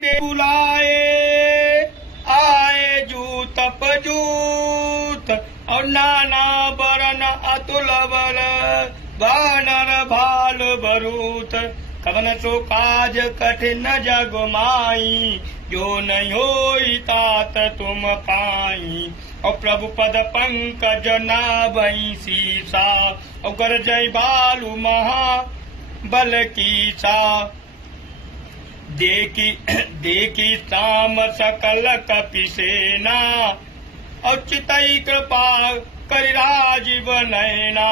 बुलाए आए जूत पजूत और नाना बरन अतुल बल बानर भाल बरूत कवन सो काज कठिन जग माई जो नहीं होई तात तुम पाई और प्रभु पद पंकज नाभई सीसा और गरजय बालु महा बल की सा देखी शाम सकल कपि सेना और चितई कृपा करि राजीव नैना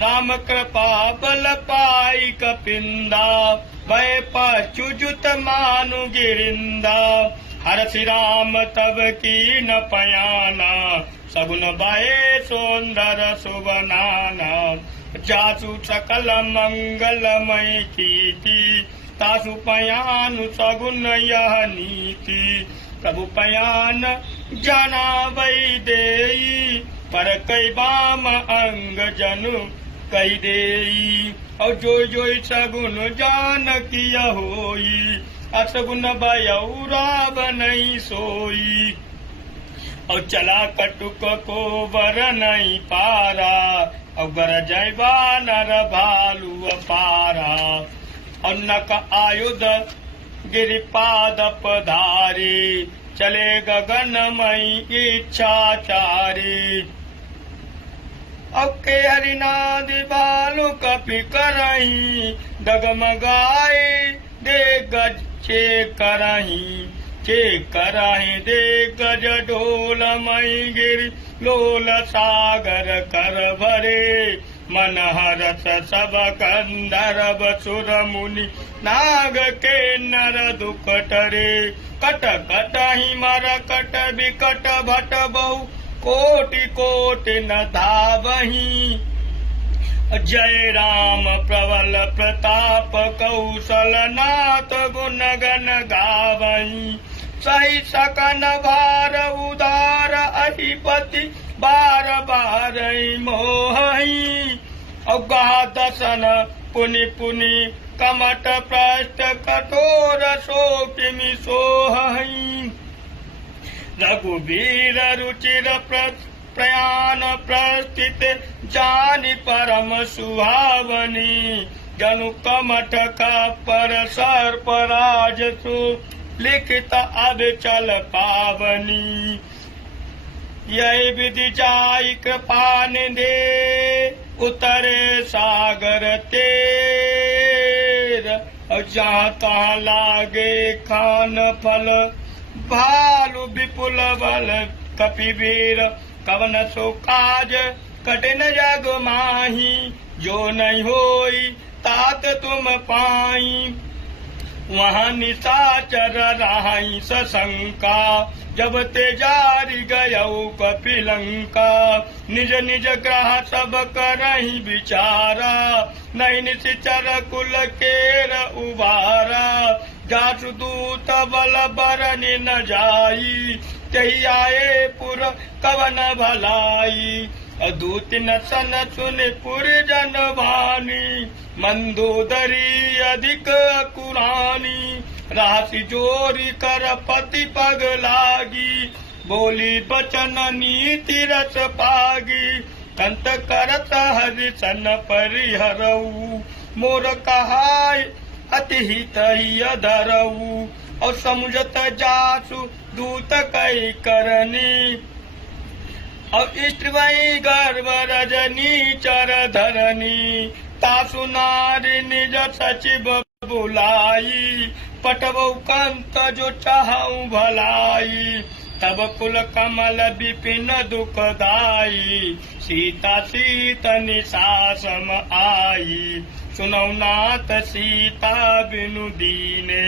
राम कृपा बल पाई कपिंदा भय पचुजुत मानु गिरिंदा हर श्री राम तब की न पयाना सगुन बाए सुंदर सुबनाना जासु सकल मंगलमय कीर्ति तासु पयानु सगुन यह नीति प्रभु पयान जाना वै देई पर कई बाम अंग जनु कई देई और जो सगुन जान किया होई असगुन भयउ रावण सोई और चला कटुक को वर नहीं पारा और गरजय बानर भालु अपारा और नक आयुध गिरिपाद पधारी चले गगनमयी इच्छाचारी अब के हरिनादि बालु कपि करही डगमगाए दे गज चे करही दे गज ढोल मई गिर लोल सागर कर भरे मन हरस सब गंधर्व सुर मुनि नाग के नर दुख टरे कट कट ही मर कट बिकट भट बहु कोटि कोटि न धावही जय राम प्रबल प्रताप कौशल नाथ गुण गण गावही सही सकन भार उदार अधिपति बार बार मोहही अगा दसन पुनि पुनि कमट प्रष्ट कठोर शोकिमि सोहही रघुवीर रुचिर प्रयाण प्रस्थित जानि परम सुहावनी जनु कमठ का पर सर्प राज सु लिखित अब चल पावनी यही विधि जाई कृपा निधे उतरे सागर तेर और जहाँ तहाँ लागे खान फल भालु विपुल बल कपिवीर कवन सो काज कठिन जग माही जो नहीं होई तात तुम पाई वहाँ निशाचर रहाई सशंका जब ते जारी गयऊ कपिलंका निज निज ग्रह सब करही विचारा नहीं निश्चर कुल केर उबारा जासु दूत बल बरनि न जाई कही आए पुर कवन भलाई दूत न सन सुन पुर जन भानी मंदोदरी अधिक कुरानी राशि जोरी कर पति पग लागी बोली बचन नीति रस पागी कंत करत हरि सन परिहरऊ मोर कहाय अति हित ही अधरऊ और समुझत जासु दूत कई करनी और इष्ट वही गर्भ रजनी चर धरनी तासु नारी निज सचिव बुलाई पटवऊ कंत जो चाहू भलाई तब कुल कमल विपिन दुखदाई सीता सीत निशासम आई सुनौ नाथ सीता बिनु दीने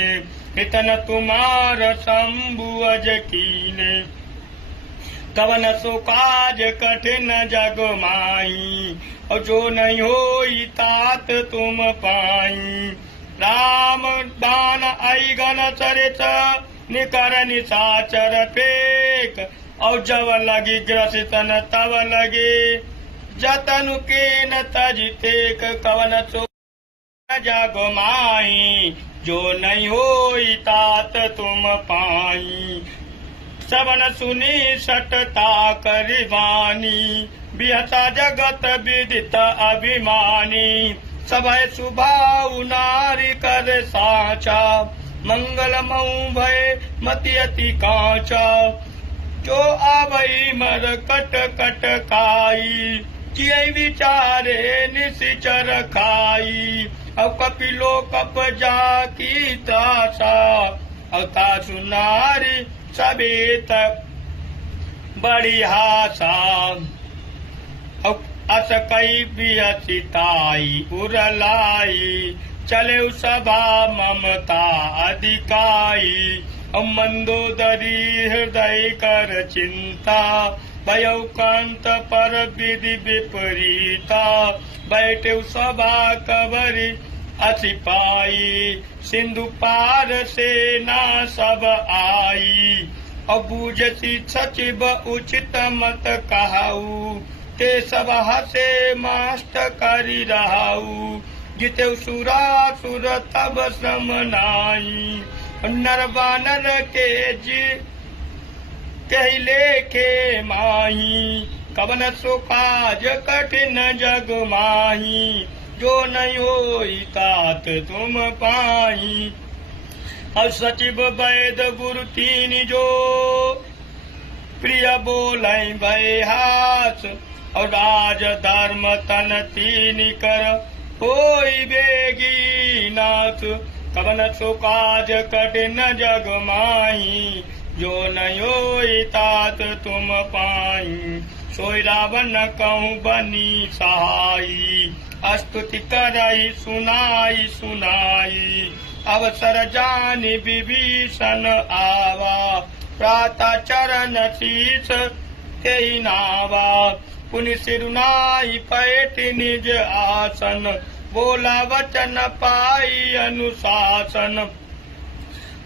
इतन तुम्हार शंभु अज कीने कवन सो काज कठिन जग माई और जो नहीं होई तात तुम पाई राम दान आई गण चरित निकर निशाचर फेक और जब लगी ग्रसितन तब लगे जतनु के न तजितेक कवन सो जग माही, जो नहीं होई तात तुम पाई। सबन सुनी सटता करिवानी, बिहता जगत विदित अभिमानी। सभय सुभाउ नारी कर साचा, मंगल मऊ भय मति अति कांचा। जो आवई मर कट कट काई, जिय विचारे निशिचर खाई। अब कपिलो कप जा की त्रासा, अवता सुनारी सቤत बड़ी हासा। अस कई बियसिताई उरलाई, चले सभा ममता अधिकाई। मंदोदरी हृदय कर चिंता, भयउ कांत पर विधि विपरीता। बैठे सभा कबरी असिपाई, सिंधु पार सेना सब आई। अब बूझसी सचिव उचित मत कहाऊ, ते सब हसे मास्ट करी रहाऊ। जिते सुरासुर तब श्रम नाई, नर बानर के जी कही लेखे माही। कवन सो काज कठिन जग माही, जो नहीं होई तात तुम पाई। अब सचिव वैद गुरु तीन जो, प्रिय बोलै भय हास। और राज धर्म तन तीन कर, होई बेगी नाथ। कवन सो काज कठिन जग माही, जो नहीं होई तात तुम पाई। सोई रावण कहूँ बनी सहाई, स्तुति करई सुनाई सुनाई। अवसर जानि विभीषण आवा, प्रातः चरण शीस तेहि नावा। पुनि सिरुनाई पैठ निज आसन, बोला वचन पाई अनुशासन।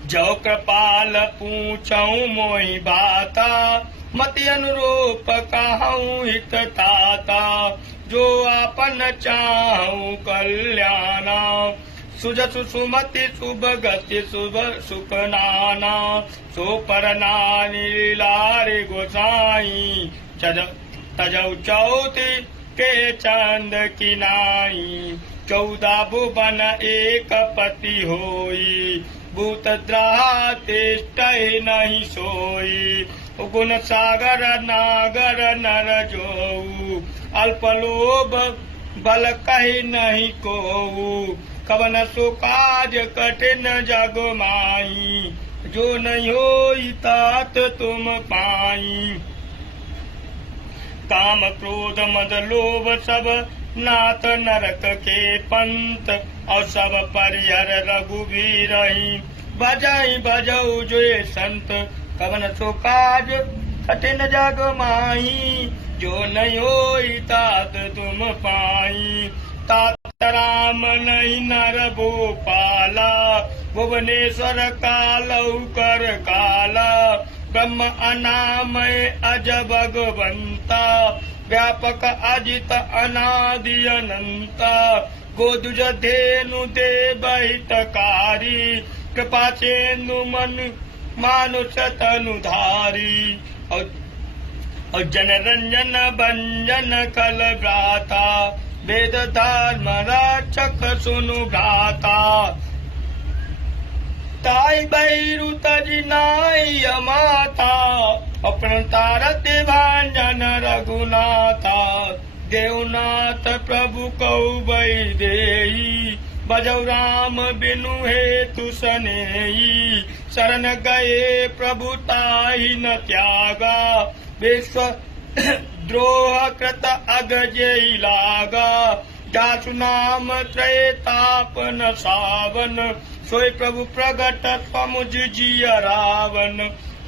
जो कृपाल पूछऊं मोहि बाता, मति अनुरूप कहूँ हित ताता। जो आपन चाहूँ कल्याणा, सुजसु सुमति शुभ गति शुभ सुख नाना। सो पर नानी लारे गोसाई, तजौ चौथी के चंद की नाई। 14 भुवन एक पति होई, भूत द्राह तिष्ठहि नहीं सोई। गुण सागर नागर नर जोऊ, अल्प लोभ बल कही नहीं कोऊ। कवन सो काज कठिन जग माही, जो नहीं होई तात तुम पाई। काम क्रोध मद लोभ सब नाथ नरक के पंथ, और सब परिहर रघुवीरहि। बजाई बजऊ जो संत, कवन सो काज कठिन जग माही, जो नहीं होई तात तुम पाई। तात राम नहीं नर भूपाला, भुवनेश्वर कालऊ कर काला। ब्रह्म अनामय अज भगवंता, व्यापक अजित अनादि अनंता। गोदुज धेनु देव हितकारी, कृपा सेनु मन मानुष तनुधारी। और जन रंजन भंजन कल भ्राता, वेद धर्म रक्षक सुनु भ्राता। ताई बैरु तजनाई माता, अपन तारत भांजन रघुनाथा। देवनाथ प्रभु कौ बई देई, बजौ राम बिनु हेतु सनेई। शरण गए प्रभु ताहि न त्यागा, विश्व द्रोह कृत अगजेई लागा। जासु नाम त्रैतापन सावन, सोई प्रभु प्रगट समुझ जिय रावण।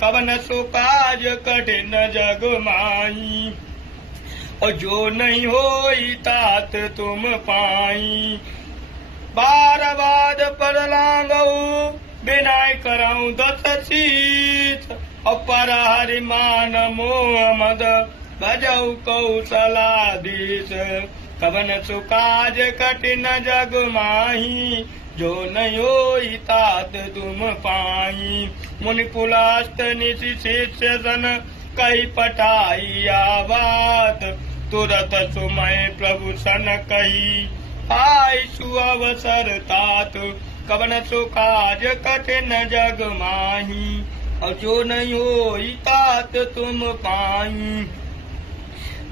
कवन सो काज कठिन जग माही, और जो नहीं होई तात तुम पाई। बार बाद पर लांगऊ, बिनाय कराऊं 10 शीस। और पर हरि मान मोह मद, भजऊ कौशलाधीश। कवन सुकाज कठिन जग माही, जो नहीं होई तात तुम पाई। मुनि पुलास्त निशि शिष्य सन, कही पटाई आवात, तुरत सुमय प्रभु सन कही, आई सुअवसर तात। कवन सुकाज कठिन जग माही, और जो नहीं होई तात तुम पाई।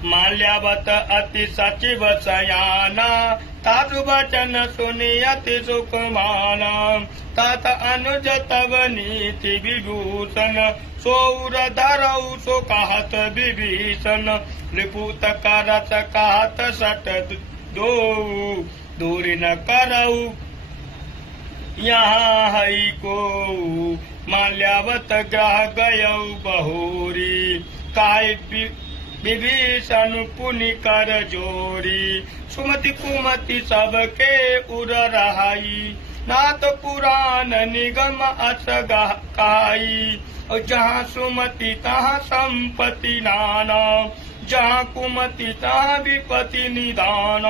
माल्यावत अति सचिव सयाना, तातु वचन सुनि अति सुख माना। तात अनुज तव नीति विभूषण, सौर धरऊ सो कहत विभीषण। लिपुत करत कहत सट दो, दूरी न करऊ यहाँ हई को। माल्यावत ग्रह गयऊ बहोरी, काय विभीषण पुनि कर जोरी। सुमति कुमति सबके उर रहाई, नाथ पुराण निगम अस कहाई। और जहाँ सुमति तहाँ संपत्ति नाना, जहाँ कुमति तहाँ विपत्ति निदान।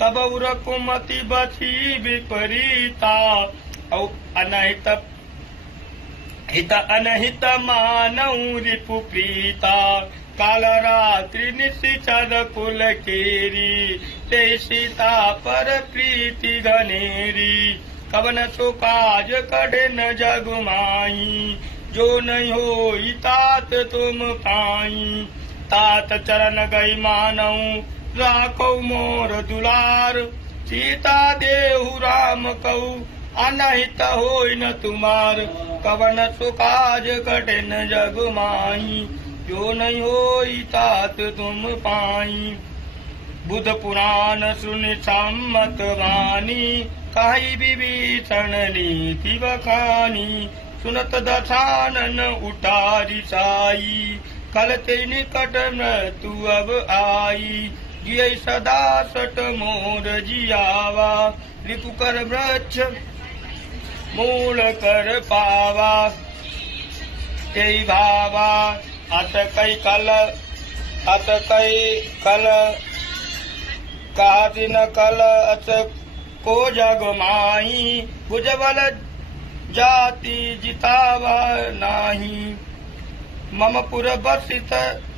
तब उर कुमति बसी विपरीता, और अनहित हित अनहित मानऊ रिपु प्रीता। काल रात्रि निशिचर कुल केरी, ते सीता पर प्रीति घनेरी। कवन सुकाज कठिन जग माही, जो नहीं होई तात तुम पाई। तात चरण गई मानऊ, राखौ मोर दुलार। सीता देहु राम कहू, अनहित होई न तुमार। कवन सुकाज कठिन जग माही, जो नहीं होई तात तुम पाई। बुध पुराण सुनि सम्मत वाणी, कही विभीषण नीति बखानी। सुनत दशानन उठारी साई, कल ते निकट मृत्यु अब आई। जिय सदा सट मोर जियावा, रिपु कर वृक्ष मूल कर पावा। ते भावा अत कई कल कहा दिन कल अत को जग माही। भुजबल जाति जितावा नाही, मम पुर बसित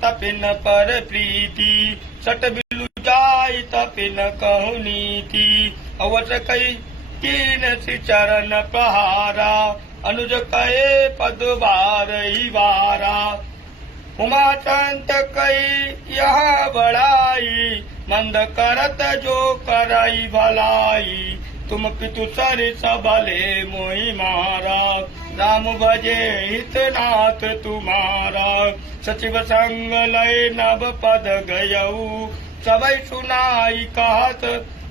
तपिन पर प्रीति। सट बिलु जाई तपिन कहु नीति, अवच कई कीन सि चरण प्रहारा। अनुज कहे पद बार ही वारा, उमाचंत कई यहाँ बड़ाई। मंद करत जो कराई भलाई, तुम पितु सरि सबले मोहि मारा। राम भजे हितनाथ तुम्हारा, सचिव संग लय नभ पद गयऊ। सबई सुनाई कहत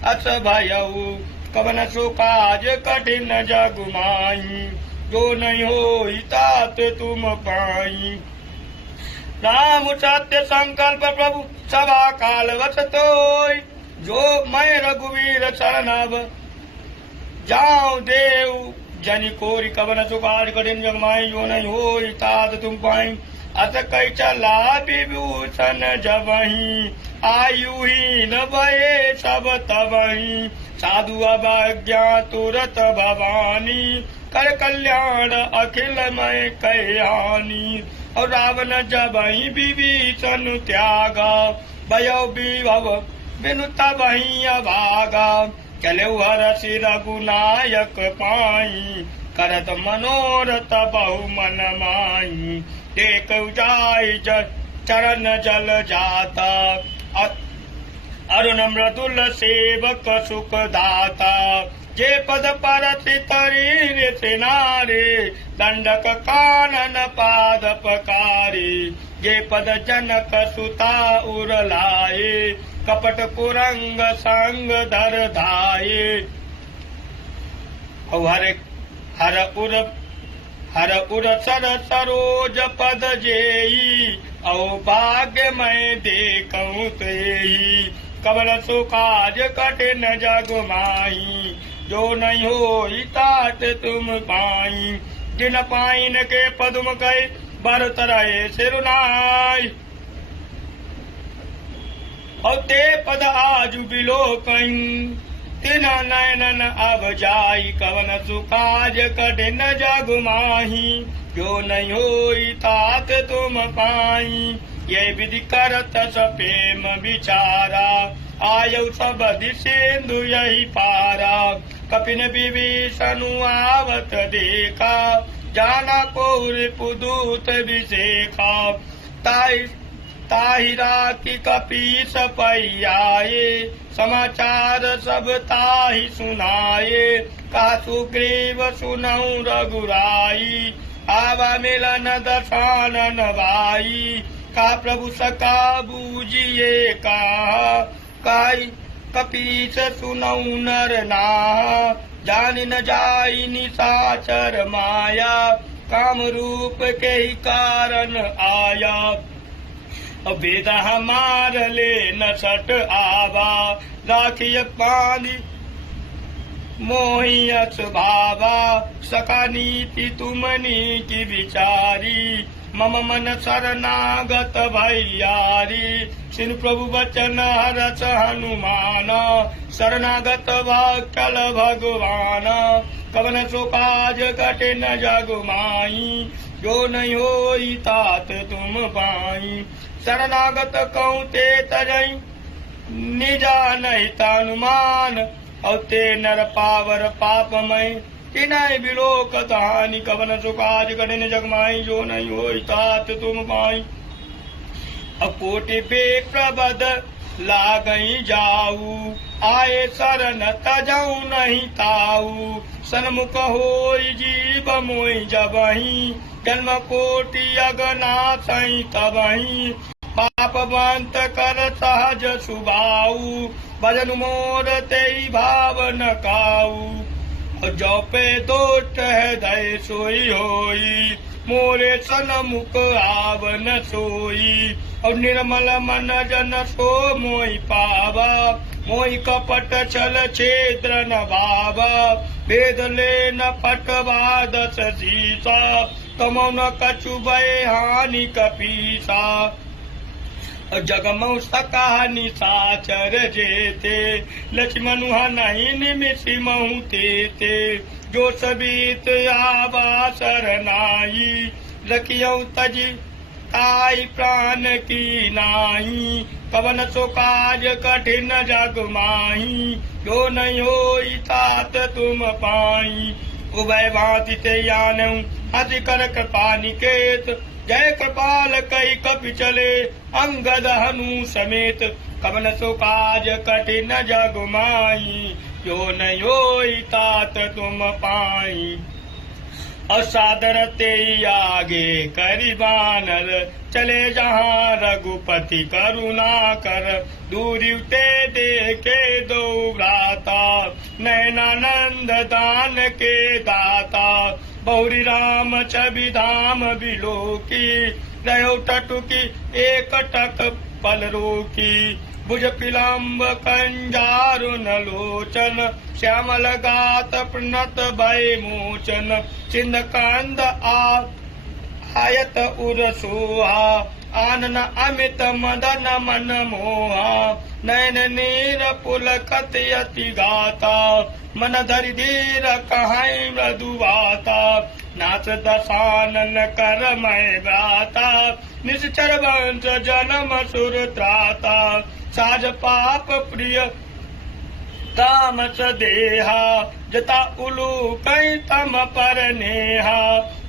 अस भयऊ, कवन सुकाज कठिन जग माही। जो नहीं होई तात तुम पाई। राम सत्य संकल्प प्रभु सभा काल वसतोय। जो मैं रघुवीर शरणब जाऊं देव, जनि कोरि कवन सुकाज कठिन जग माही। जो नहीं होई तात तुम पाई। अस कई चला विभूषण जबहि, आयुहीन भये सब तबहि। साधु अवज्ञा तुरत भवानी, कर कल्याण अखिल मय कल्याणी। और रावण जबहि विभीषण त्यागा, भयो विभव बिनु तबहि अभागा। चलऊ हरषि रघुनायक पाई, करत मनोरथ बहु मन माही। देखऊ जाई चरण जल जाता, अरुण मृदुल सेवक सुख दाता। जे पद परसि तरी सिनारे, दंडक कानन पाद पकारे। जे पद जनक सुता उर लाए, कपट कुरंग संग धर धाये। हर उर सर सरोज पद जेई, औ भाग्य मैं देखऊं तेई। कवल सुकाज कठिन जग माही, जो नहीं होई तात तुम पाई। जिन पाइन के पदुम कई, बर तरहे सिरुनाई। और ते पद आजु बिलो कहीं तिना नयनन अब जाई कवन सुकाज कटे न जग माही जो नहीं होई तात तुम पाई ये विधि करत सपेम विचारा आयु सब दिशेन्दु यही पारा कपिन विभीषणु आवत देखा जाना कौर पुदूत विशेखा ताहिरा की कपीस पैयाए समाचार सब ताहि सुनाए का सुग्रीव सुनऊ रघुराई आवा मिलन दशानन भाई का प्रभु सका बूझिए काई कपीस सुनऊ नर नाह जान न जाई निशाचर माया काम रूप के ही कारण आया वेद हमार ले न सट आवा राखिय पानी मोही भावा सका नीति तुमनी की विचारी मम मन शरणागत भैयारी सिन प्रभु वचन हरस हनुमान शरणागत भक्तल भगवान कवन सो काज कटे न जग माही जो नहीं होई तात तुम पाई शरणागत कहूँ ते तजई निजा नहीं तानुमान और ते नर पावर पापमय किनाय बिलोक कहानी कवन सुकाज कठिन जगमाई जो नहीं होई तात तुम पाई अकोटि बेप्रबद लागई जाऊ आए शरण तजऊ नहीं ताऊ सन्मुख होई जीव मोई जबही जन्म कोटि अगनाथई तबही पाप बंत कर सहज सुबाऊ भजन मोर तेई भाव न काऊ जो पे दोष हृदय सोई होई मोरे सन्मुख आवन सोई और निर्मल मन जन सो मोई पावा मोई कपट छल क्षेत्र न भावा भेद ले न पटवा दस सीसा कमौ न कछु भय हानि कपीसा जगमौ सका निशाचर जेते लक्ष्मण नहीं निमिषि महु तेते जो सबीत आवा शरनाई रखियौ तजी ताई प्राण की नाही कवन सो काज कठिन जग माही जो नहीं होई तात तुम पाई उभय भांति ते यानऊ हरि कर कृपा निकेत जय कृपाल कई कपि चले अंगद हनु समेत कवन सो काज कठिन जग माही जो नहीं होई तात तुम पाई असादर ते आगे करी बानर चले जहाँ रघुपति करुणा कर दूरी ते देखे दो भ्राता नैनानंद दान के दाता बहुरी राम छवि धाम बिलोकी रहो टटुकी एक टक पल रोकी भुज पिलम्ब कंजारुन लोचन श्यामल गात प्रणत भय मोचन चिन्द कंद आयत उर सोहा आनन अमित मदन मन मोहा नयन नीर पुलकत यति गाता मन धरि धीर कहाई मृदुवाता नाच दशानन कर मैं गाता निश्चर वंश जन्म सुर त्राता साज पाप प्रिय तामस देहा जता उलू कई तम पर नेहा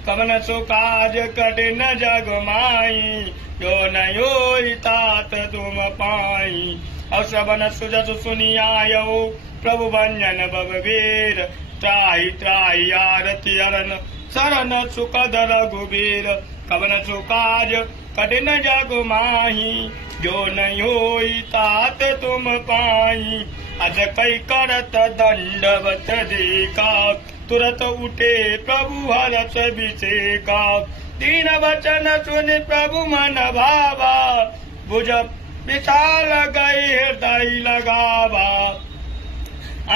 कवन सो काज कठिन जग माई जो नहीं होई तात तुम पाई और श्रवण सुजस सुनियायो प्रभु भंजन बबवीर त्राहि त्राहि आरती अरन शरण सुखद रघुबीर कवन सो काज कठिन जग माही जो नहीं होई तात तुम पाई अज कई करत दंडवत देखा तुरत उठे प्रभु हरस विषेका दीन वचन सुन प्रभु मन भावा भुज विशाल गई हृदय लगावा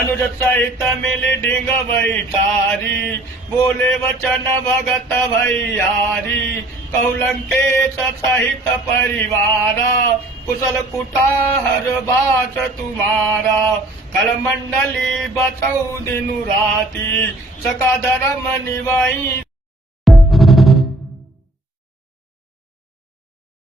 अनुज सहित मिली ढिंग बैठारी बोले वचन भगत भैयारी कहु लंकेश सहित परिवारा कुशल कुटाहर बास तुम्हारा कल मंडली बसऊ दिनु राती सका धर्म निवाई